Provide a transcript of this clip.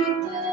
treat them.